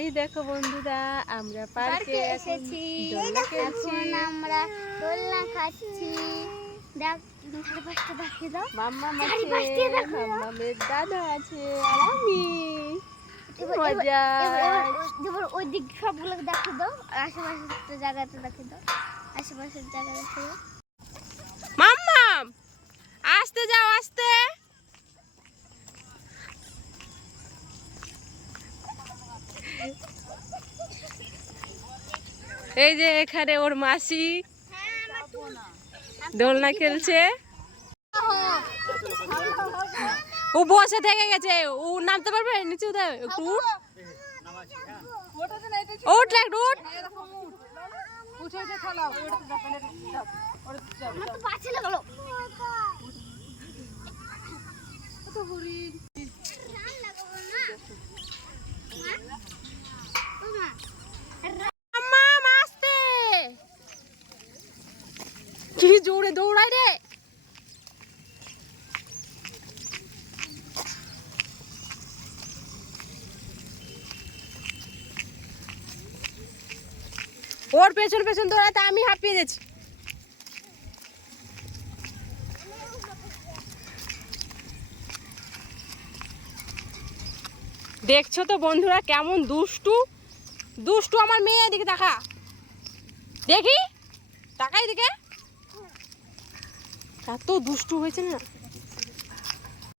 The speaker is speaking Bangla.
এই দেখো বন্ধুরা, আমরা পার্কে এসেছি। এখন আমরা দোলনা খাচ্ছি। দেখ চারপাশটা দেখিয়ে দাও। মাম্মাম আছে, মাম্মামের দাদা আছে, আর আমি। মজা। এবার ওই দিক সবগুলো দেখিয়ে দাও, আর আশেপাশের জায়গাটা দেখিয়ে দাও। আশেপাশের জায়গা দেখিয়ে দাও। মাম্মাম আস্তে যাও, আস্তে। এই যে এখানে ওর মাসি দোলনা খেলছে। ও বসে থেকে গেছে, ও নামতে পারবে নিচে? একটু উঠ, উঠ। আমার তো পাচ্ছে লাগলো। কি জোরে দৌড়ায় রে! ওর পেছন পেছন দৌড়াতে আমি হাঁপিয়ে যাচ্ছি। দেখছো তো বন্ধুরা কেমন দুষ্টু দুষ্টু আমার মেয়ে। এদিকে তাকা, দেখি তাকাই দিকে, এত দুষ্টু হয়েছে না।